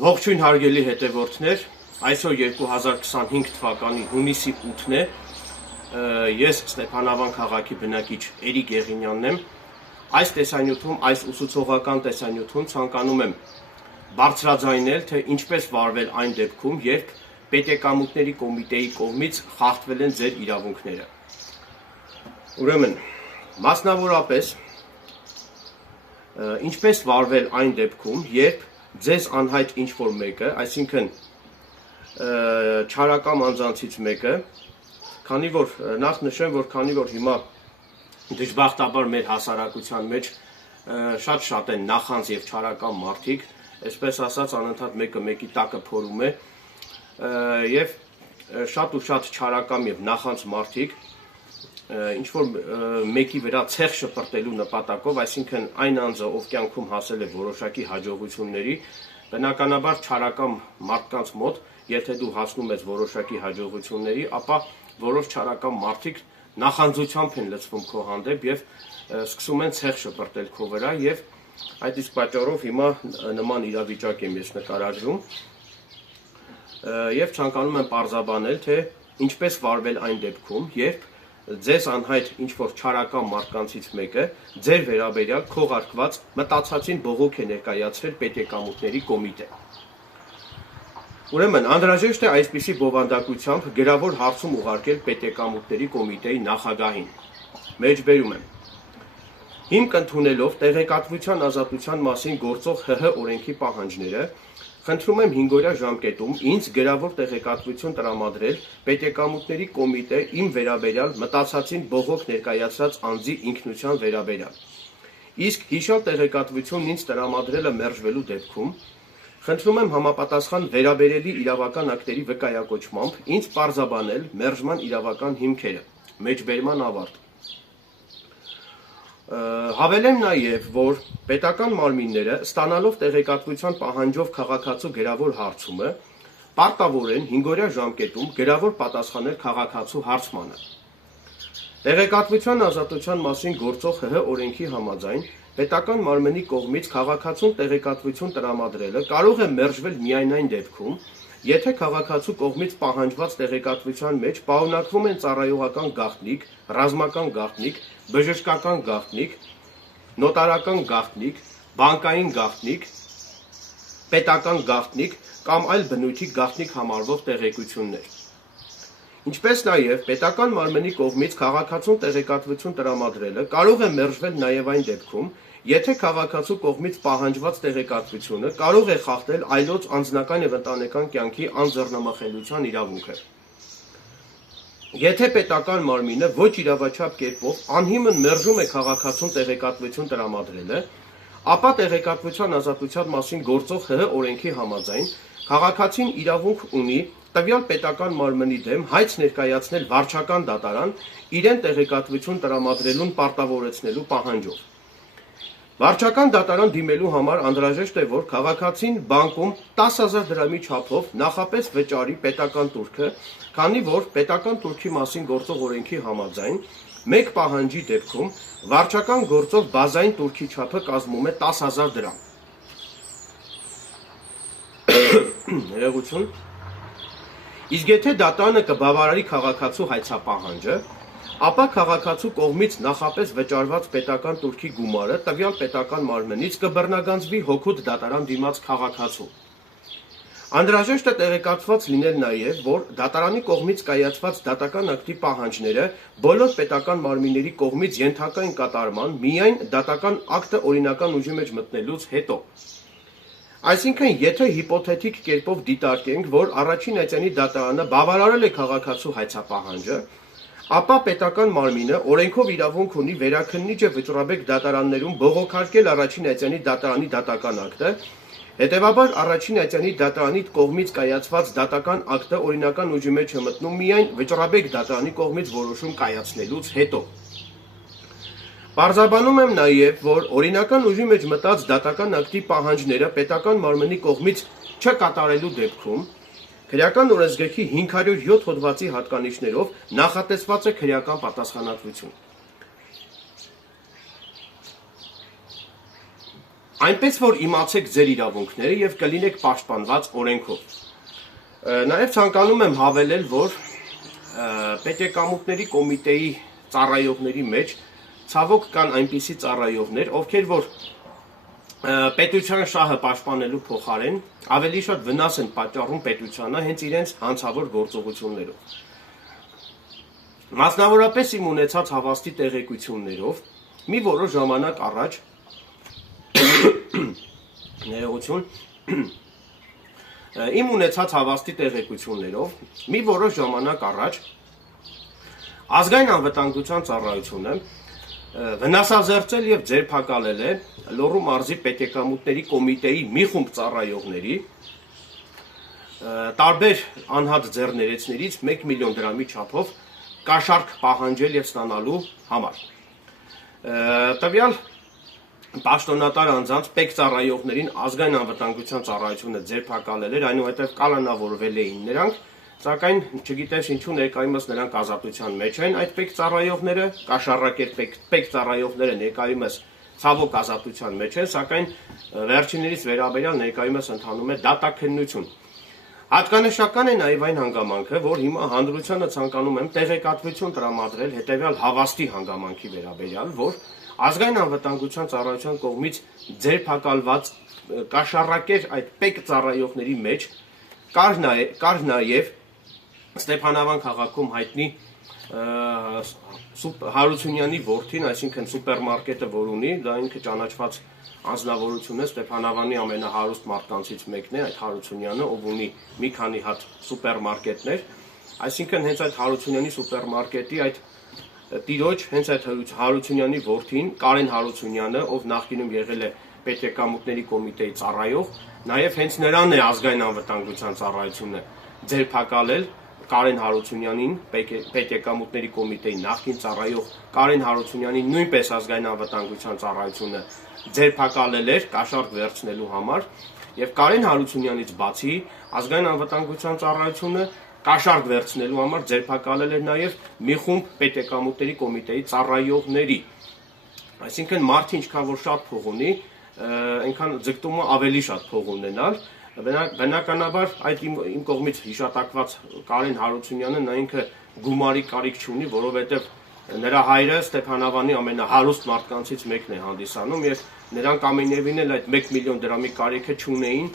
Ողջույն հարգելի հետևորդներ, այսօր 2025 թվականի հունիսի 8-ն է, ես Ստեփանավան քաղաքի բնակիչ Էրիկ Եղինյանն եմ, այս տեսանյութում, այս ուսուցողական տեսանյութում ցանկանում եմ բարձրաձայնել, թե ինչպես վարվել այն դեպքում, երբ պետեկամուտների կոմիտեի կողմից խախտվել են ձեր իրավունքները։ Ուրեմն, մասնավորապես, ինչպես վարվել այն դեպքում, երբ ձեզ անհայտ ինչ-որ մեկը, այսինքն չարակամ անձանցից մեկը, քանի որ նախ նշեմ, որ քանի որ հիմա դժբախտաբար մեր հասարակության մեջ շատ են նախանձ եւ չարակամ մարդիկ, այսպես ասած անընդհատ մեկը մեկի տակը փորում է եւ շատ ու շատ չարակամ եւ նախանձ մարդիկ ինչ-որ մեկի վրա ցեղ շպրտելու նպատակով, այսինքն այն անձը, ով կյանքում հասել է որոշակի հաջողությունների, բնականաբար չարակամ մարդկանց մոտ, եթե դու հասնում ես որոշակի հաջողությունների, ապա որոշ չարակամ մարդիկ նախանձությամբ են լցվում քո հանդեպ եւ սկսում են ցեղ շպրտել քո վրա եւ այդ իսկ պատճառով հիմա նման իրավիճակ եմ ես նկարագրում եւ ցանկանում եմ պարզաբանել, թե ինչպես վարվել այն դեպքում, երբ ձեզ անհայտ ինչ-որ չարակամ մարդկանցից մեկը ձեր վերաբերյալ քողարկված մտածածին բողոք է ներկայացրել պետեկամուտների կոմիտե։ Ուրեմն, անհրաժեշտ է այսպիսի բովանդակությամբ գրավոր հարցում ուղարկել պետեկամուտների կոմիտեի նախագահին։ Մեջբերում եմ։ Հիմք ընդունելով տեղեկատվության ազատության մասին գործող ՀՀ օրենքի պահանջները, խնդրում եմ 5-օրյա ժամկետում ինձ գրավոր տեղեկատվություն տրամադրել պետեկամուտների կոմիտե իմ վերաբերյալ մտածածին բողոք ներկայացրած անձի ինքնության վերաբերյալ։ Իսկ հիշյալ տեղեկատվությունն ինձ տրամադրելը մերժվելու դեպքում խնդրում եմ համապատասխան վերաբերելի իրավական ակտերի վկայակոչմամբ ինձ պարզաբանել մերժման իրավական հիմքերը։ Մեջբերման ավարտ։ Հավելեմ նաև, որ պետական մարմինները, ստանալով տեղեկատվության պահանջով քաղաքացու գրավոր հարցումը, պարտավոր են 5-օրյա ժամկետում գրավոր պատասխանել քաղաքացու հարցմանը։ Տեղեկատվության ազատության մասին գործող ՀՀ օրենքի համաձայն, պետական մարմնի կողմից քաղաքացուն տեղեկատվություն տրամադրելը կարող է մերժվել միայն այն դեպքում, եթե քաղաքացու կողմից պահանջված տեղեկատվության մեջ պարունակվում են ծառայողական գաղտնիք, ռազմական գաղտնիք, բժշկական գաղտնիք, նոտարական գաղտնիք, բանկային գաղտնիք, պետական գաղտնիք կամ այլ բնույթի գաղտնիք համարվող տեղեկություններ։ Ինչպես նաև պետական մարմնի կողմից քաղաքացուն տեղեկատվություն տրամադրելը կարող է մերժվել նաև այն դեպքում, եթե քաղաքացու կողմից պահանջված տեղեկատվությունը կարող է խախտել այլոց անձնական եւ ընտանեկան կյանքի անձեռնմխելիության իրավունքը։ Եթե պետական մարմինը ոչ իրավաչափ կերպով անհիմն մերժում է քաղաքացուն տեղեկատվություն տրամադրելը, ապա տեղեկատվության ազատության մասին գործող ՀՀ օրենքի համաձայն քաղաքացին իրավունք ունի տվյալ պետական մարմնի դեմ հայց ներկայացնել վարչական դատարան իրեն տեղեկատվություն տրամադրելուն պարտավորեցնելու պահանջով։ Վարչական դատարան դիմելու համար անհրաժեշտ է, որ քաղաքացին բանկում 10,000 դրամի չափով նախապես վճարի պետական տուրքը, քանի որ պետական տուրքի մասին գործող օրենքի համաձայն մեկ պահանջի դեպքում վարչական գործով բազային տուրքի չափը կազմում է 10,000 դրամ։ Ներողություն։ Իսկ եթե դատարանը կբավարարի քաղաքացու հայցապահանջը, ապա քաղաքացու կողմից նախապես վճարված պետական տուրքի գումարը տվյալ պետական մարմնից կբռնագանձվի հօգուտ դատարան դիմաց քաղաքացու։ Անհրաժեշտ է տեղեկատված լինել նաև, որ դատարանի կողմից կայացված դատական ակտի պահանջները բոլոր պետական մարմինների կողմից ենթակա են կատարման միայն դատական ակտը օրինական ուժի մեջ մտնելուց հետո։ Այսինքն, եթե հիպոթետիկ կերպով դիտարկենք, որ առաջին այցանի դատարանը բավարարել է քաղաքացու հայցապահանջը, ապա պետական մարմինը օրենքով իրավունք ունի վերաքննիչ վճռաբեկ դատարաններում բողոքարկել առաջին այցանի դատարանի դատական ակտը, հետևաբար առաջին այցանի դատարանի կողմից կայացված դատական ակտը օրինական ուժի մեջ է մտնում միայն վճռաբեկ դատարանի կողմից որոշում կայացնելուց հետո։ Պարզաբանում եմ նաև, որ օրինական ուժի մեջ մտած դատական ակտի պահանջները պետական մարմնի կողմից չկատարելու դեպքում քրեական օրենսգրքի 507 հոդվածի հատկանիշներով նախատեսված է քրեական պատասխանատվություն։ այնպես որ իմացեք ձեր իրավունքները եւ կլինեք պաշտպանված օրենքով։ Նաեւ ցանկանում եմ հավելել, որ պետեկամուտների կոմիտեի ծառայողների մեջ ցավոք կան այնպիսի ծառայողներ, ովքեր որ պետության շահը պաշտպանելու փոխարեն ավելի շատ վնաս են պատճառում պետությանը հենց իրենց հանցավոր գործողություններով։ Մասնավորապես իմ ունեցած հավաստի տեղեկություններով մի որոշ ժամանակ առաջ ներողություն իմ ունեցած հավաստի տեղեկություններով մի որոշ ժամանակ առաջ ազգային անվտանգության ծառայությունը վնասազերծել եւ ձերբակալել է Լոռու մարզի պետեկամուտների կոմիտեի մի խումբ ծառայողների տարբեր անհատ ձեռներեցներից 1 միլիոն դրամի չափով կաշառք պահանջել եւ ստանալու համար։ Տվյալ պաշտոնատար անձանց պետ ծառայողներին ազգային անվտանգության ծառայությունը ձերբակալել էր, այնուհետև կալանավորվել էին նրանք, սակայն չգիտես ինչու ներկայումս նրանք ազատության մեջ են այդ պետ ծառայողները, կաշառակեր պետ ծառայողները ներկայումս ցավոք ազատության մեջ են, սակայն վերջիններից վերաբերյալ ներկայումս ընթանում է դատաքննություն։ Հատկանշական է նաև այն հանգամանքը, որ հիմա հանրությանը ցանկանում եմ տեղեկատվություն տրամադրել հետևյալ հավաստի հանգամանքի վերաբերյալ, որ ազգային անվտանգության ծառայության կողմից ձերբակալված կաշառակեր այդ պետ ծառայողների մեջ կար նաև Ստեփանավան քաղաքում հայտնի Հարությունյանի որդին, այսինքն սուպերմարկետը, որ ունի, դա ինքը ճանաչված անձնավորություն է, Ստեփանավանի ամենահարուստ մարդկանցից մեկն է, այդ Հարությունյանը, ով ունի մի քանի հատ սուպերմարկետներ, այսինքն հենց այդ Հարությունյանի սուպերմարկետի այդ տիրոջ, հենց այդ Հարությունյանի որդին, Կարեն Հարությունյանը, ով նախկինում եղել է պետեկամուտների կոմիտեի ծառայող, նաև հենց նրան է ազգային անվտանգության ծառայությունը ձերբակալել Կարեն Հարությունյանին, պետեկամուտների կոմիտեի նախկին ծառայող Կարեն Հարությունյանին նույնպես ազգային անվտանգության ծառայությունը ձերբակալել էր կաշառք վերցնելու համար եւ Կարեն Հարությունյանից բացի ազգային անվտանգության ծառայությունը կաշառք վերցնելու համար ձերբակալել էր նաեւ մի խումբ պետեկամուտների կոմիտեի ծառայողների, այսինքն մարդը ինչքան որ շատ փող ունի, այնքան ձգտումը ավելի շատ փող ունենալ։ Բնականաբար այդ իմ կողմից հիշատակված Կարեն Հարությունյանը նա ինքը գումարի կարիք չունի, որովհետև նրա հայրը Ստեփանավանի ամենահարուստ մարդկանցից մեկն է հանդիսանում եւ նրանք ամենևին էլ այդ 1 միլիոն դրամի կարիքը չունեին,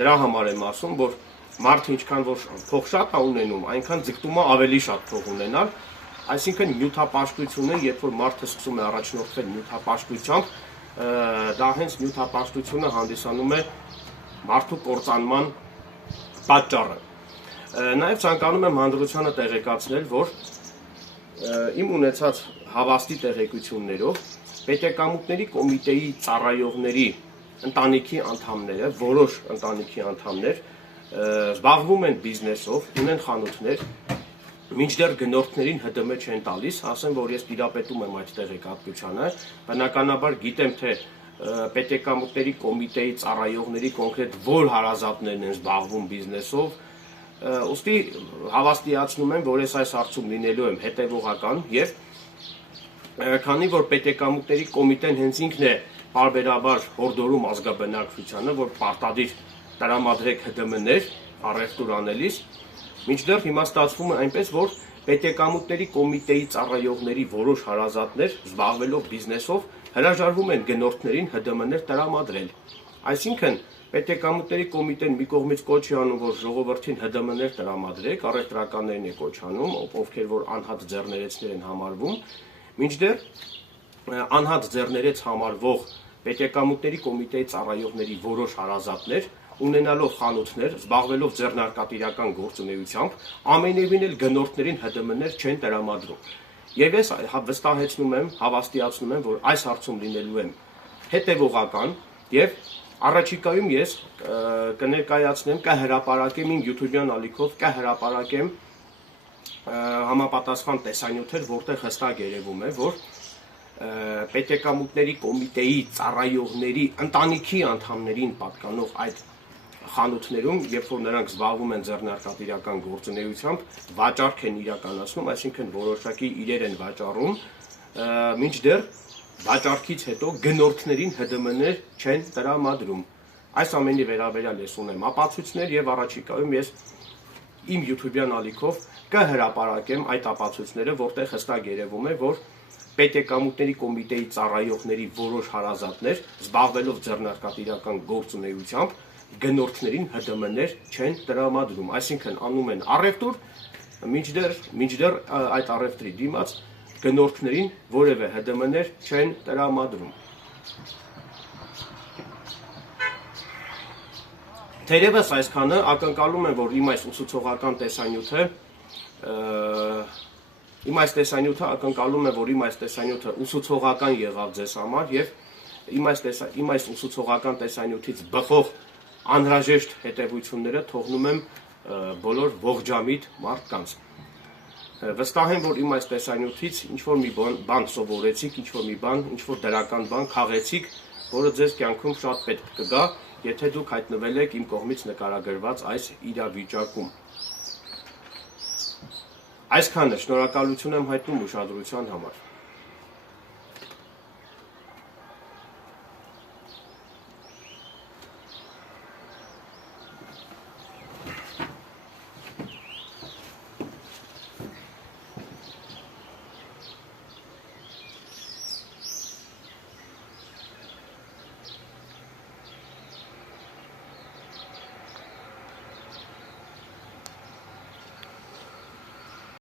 դրա համար եմ ասում, որ մարդը ինչքան որ փող շատ է ունենում, այնքան ձգտում է ավելի շատ փող ունենալ, այսինքն նյութապաշտությունը, երբ որ մարդը սկսում է առաջնորդվել նյութապաշտությամբ, դա հենց նյութապաշտությունը հանդիսանում է մարդու կործանման պատճառը։ Նաև ցանկանում եմ հանրությանը տեղեկացնել, որ իմ ունեցած հավաստի տեղեկություններով պետեկամուտների կոմիտեի ծառայողների ընտանիքի անդամները, որոշ ընտանիքի անդամներ զբաղվում են բիզնեսով, ունեն խանութներ, մինչդեռ գնորդներին ՀԴՄ չեն տալիս, ասեմ, որ ես տիրապետում եմ այդ տեղեկատվությանը, բնականաբար գիտեմ, թե պետեկամուտների կոմիտեի ծառայողների կոնկրետ որ հարազատներն են զբաղվում բիզնեսով, ուստի հավաստիացնում եմ, որ ես այս հարցում լինելու եմ հետևողական եւ քանի որ պետեկամուտների կոմիտեն հենց ինքն է բարբերաբար հորդորում ազգաբնակչությանը, որ պարտադիր տրամադրեք ՀԴՄ-ներ առևտուր անելիս, մինչդեռ հիմա ստացվում է այնպես, որ պետեկամուտների կոմիտեի ծառայողների որոշ հարազատներ զբաղվելով բիզնեսով հրաժարվում են գնորդներին ՀԴՄ-ներ տրամադրել։ Այսինքն պետեկամուտների կոմիտեն մի կողմից կոչ է անում, որ ժողովրդին ՀԴՄ-ներ տրամադրեք, առևտրականներին է կոչ անում, ովքեր որ անհատ ձեռներեցներ են համարվում, մինչդեռ անհատ ձեռներեց համարվող պետեկամուտների կոմիտեի ծառայողների որոշ հարազատներ ունենալով խանութներ, զբաղվելով ձեռնարկատիրական գործունեությամբ, ամենևին էլ գնորդներին ՀԴՄ-ներ չեն տրամադրում։ Եվ ես վստահեցնում եմ, հավաստիացնում եմ, որ այս հարցում լինելու եմ հետևողական եւ առաջիկայում ես կներկայացնեմ, կհրապարակեմ իմ YouTube-յան ալիքով, կհրապարակեմ համապատասխան տեսանյութեր, որտեղ հստակ երևում է, որ պետեկամուտների կոմիտեի ծառայողների ընտանիքի անդամներին պատկանող այդ խանութներում, երբ որ նրանք զբաղվում են ձեռնարկատիրական գործունեությամբ, վաճառք են իրականացնում, այսինքն որոշակի իրեր են վաճառում, մինչդեռ վաճառքից հետո գնորդներին ՀԴՄ-ներ չեն տրամադրում։ Այս ամենի վերաբերյալ ես ունեմ ապացույցներ եւ առաջիկայում ես իմ YouTube-յան ալիքով կհրապարակեմ այդ ապացույցները, որտեղ հստակ երևում է, որ պետեկամուտների կոմիտեի ծառայողների որոշ հարազատներ զբաղվելով ձեռնարկատիրական գործունեությամբ գնորդներին ՀԴՄ-ներ չեն տրամադրում, այսինքն անում են առևտուր, մինչդեռ այդ առևտրի դիմաց գնորդներին որևէ ՀԴՄ-ներ չեն տրամադրում։ Թերևս այսքանը ակնկալում եմ, որ իմ այս ուսուցողական տեսանյութը ուսուցողական եղավ ձեզ համար եւ իմ այս ուսուցողական տեսանյութից բխող անհրաժեշտ հետևությունները թողնում եմ բոլոր ողջամիտ մարդկանց։ Վստահ եմ, որ իմ այս տեսանյութից ինչ-որ մի բան սովորեցիք, ինչ-որ դրական բան քաղեցիք, որը ձեզ կյանքում շատ պետք կգա, եթե դուք հայտնվել եք իմ կողմից նկարագրված այս իրավիճակում։ Այսքանը, շնորհակալություն եմ հայտնում ուշադրության համար։